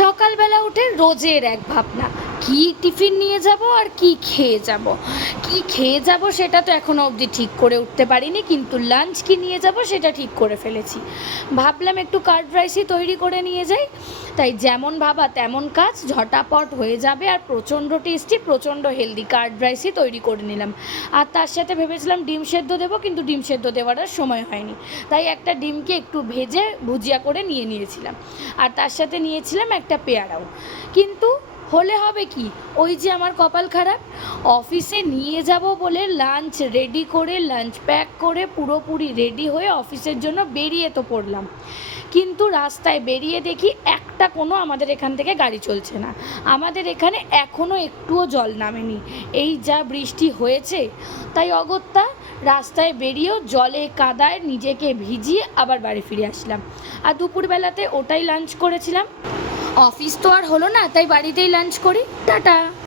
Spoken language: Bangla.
সকালবেলা উঠে রোজের এক ভাবনা, কি টিফিন নিয়ে যাব আর কি খেয়ে যাব। কি খেয়ে যাব সেটা তো এখনো অবধি ঠিক করে উঠতে পারিনি, কিন্তু লাঞ্চ কি নিয়ে যাব সেটা ঠিক করে ফেলেছি। ভাবলাম একটু কার্ড রাইসই তৈরি করে নিয়ে যাই। তাই যেমন ভাবা তেমন কাজ, ঝটাপট হয়ে যাবে আর প্রচণ্ড টেস্টি, প্রচণ্ড হেলদি কার্ড রাইসই তৈরি করে নিলাম। আর তার সাথে ভেবেছিলাম ডিম সেদ্ধ দেবো, কিন্তু ডিম সেদ্ধ দেওয়ার আর সময় হয়নি। তাই একটা ডিমকে একটু ভেজে ভুজিয়া করে নিয়েছিলাম। আর তার সাথে নিয়েছিলাম একটা পেয়ারাও। কিন্তু হলে হবে কি, ওই যে আমার কপাল খারাপ, অফিসে নিয়ে যাব বলে লাঞ্চ রেডি করে, লাঞ্চ প্যাক করে পুরোপুরি রেডি হয়ে অফিসের জন্য বেরিয়ে তো পড়লাম। কিন্তু রাস্তায় বেরিয়ে দেখি একটা কোনো আমাদের এখান থেকে গাড়ি চলছে না। আমাদের এখানে এখনও একটুও জল নামেনি, এই যা বৃষ্টি হয়েছে। তাই অগত্যা রাস্তায় বেরিয়েও জলে কাদায় নিজেকে ভিজিয়ে আবার বাড়ি ফিরে আসলাম। আর দুপুরবেলাতে ওটাই লাঞ্চ করেছিলাম। অফিস তো আর হলো না, তাই বাড়িতেই লাঞ্চ করি। টাটা।